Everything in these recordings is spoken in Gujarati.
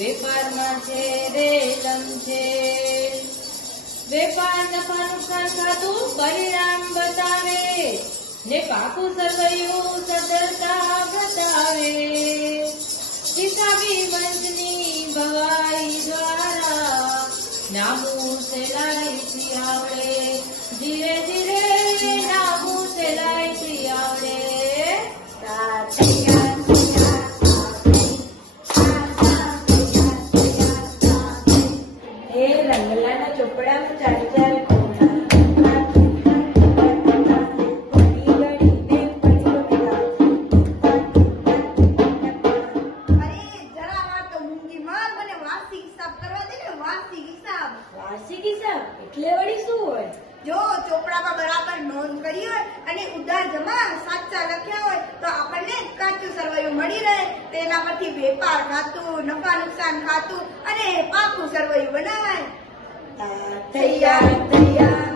વેપારમાં છે રેલમ છે. વેપાર નફા નુકસાન ખાતું પરિણામ બતાવે ને પાકું સરવૈયું સદરતા બતાવે. હિસાબી મંચની ભવાઈ દ્વારા નામું સહેલાઈથી આવડે. ધીરે ધીરે નામું સહેલાઈથી આવડે. એ રંગલાના ચોપડામાં ચાલી ચાલે વાર્ષિક હિસાબ એટલે વળી શું હોય? જો ચોપડામાં બરાબર નોંધ કરી હોય અને ઉધાર જમા સાચા લખ્યા હોય તો આપણને કાચું સરવૈયું મળી રહે. તેના પરથી વેપાર ખાતું, નફા નુકસાન ખાતું અને પાકું સરવૈયું બનાવાય. તૈયાર તૈયાર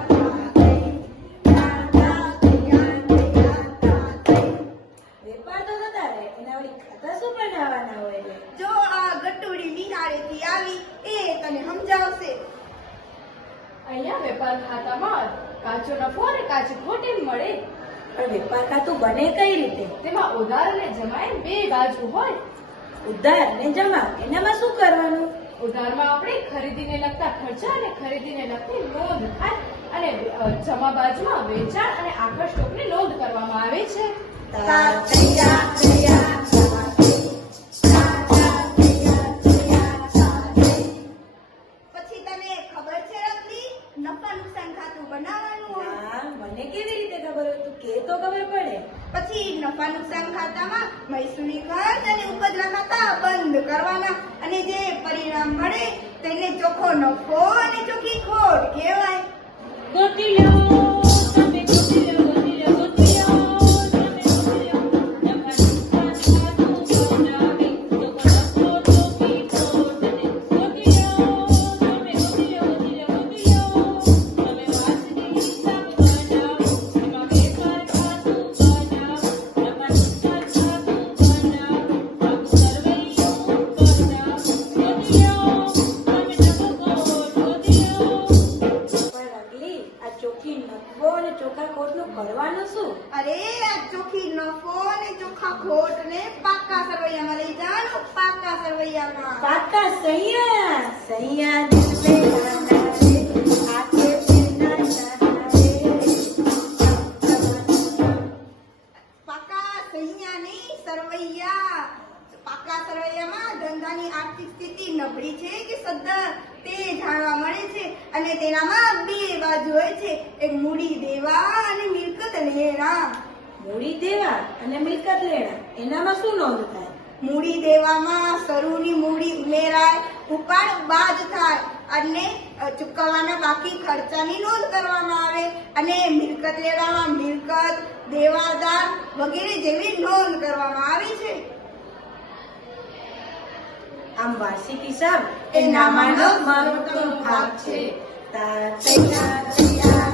વેપાર તો થતા રહે, એના વળી ખાતા શું બનાવવાના હોય રે? જો આ ગટુડી નિહાળેથી આવી એ તને સમજાવશે. અહીંયા વેપાર ખાતામાં કાચો નફો અને કાચી ખોટ એમ મળે. પણ વેપાર ખાતું બને કઈ રીતે? તેમાં ઉધાર અને જમા એમ બે બાજુ હોય. ઉધાર ને જમા એનામાં શું કરવાનું? ઉધારમાં આપણે ખરીદીને લગતા ખર્ચા અને ખરીદીને લગતી નોંધ થાય અને જમા બાજુમાં વેચાણ અને આગળ સ્ટોકની નોંધ કરવામાં આવે છે. પછી તને ખબર છે રત્ની, નફા નુકસાન ખાતું બનાવવાનું હોય. હા, મને કેવી રીતે ખબર હોય? તું કે તો ખબર પડે. પછી નફા નુકસાન ખાતામાં મહેસૂલી ખર્ચ અને ઉપજના ખાતા બંધ કરવાના અને જે પરિણામ મળે તેને ચોખ્ખો નફો અને ચોખ્ખી ખોટ કહેવાય. ગોતી લો તમે, ગોતી લો, ગોતી લો, ગોતી લો તમે, ગોતી લો. નફા નુકસાન ખાતું બનાવે તો નફો ચોખ્ખી ખોટ ને. ગોતી લો તમે, ગોતી લો, ગોતી લો, ગોતી લો. તમે વાર્ષિક હિસાબ બનાવો, એમાં વેપાર ખાતું બનાવો, નફા નુકસાન ખાતું બનાવો, પાકું સરવૈયું બનાવો. ગોતી લો તમે, નફો ખોટ ગોતી લો. પણ રગલી, આ ચોખ્ખી નફો અને ચોખ્ખા ખોટનું કરવાનું શું? અરે આ ચોખ્ખી નફો અને ચોખ્ખા ખોટ ને પાકા સરવૈયામાં લઈ જવાનું. પાકા સરવૈયામાં પાકા સૈયા સૈયા દિલ મે ગાના રે, આંખે પીના જાના રે. પાકા સૈયા નહીં, સરવૈયા. પાકા સરવૈયામાં ધંધાની આર્થિક સ્થિતિ નબળી છે કે સદ્ધર તે જાણવા મળે છે અને તેનામાં બે બાજુ હોય છે, એક મૂડી દેવા અને મિલકત લેણા. મૂડી દેવા અને મિલકત લેણા એનામાં શું નોંધ થાય? મૂડી દેવામાં શરૂની મૂડી ઉમેરાય, ઉપાડ બાદ થાય અને ચૂકવવાના બાકી ખર્ચાની નોંધ કરવામાં આવે અને મિલકત લેવામાં મિલકત, દેવાદાર વગેરે જેવી નોંધ કરવામાં આવે છે. આમ વાર્ષિક હિસાબ એ નામાનો મહત્વનો ભાગ છે. તૈયાર તૈયાર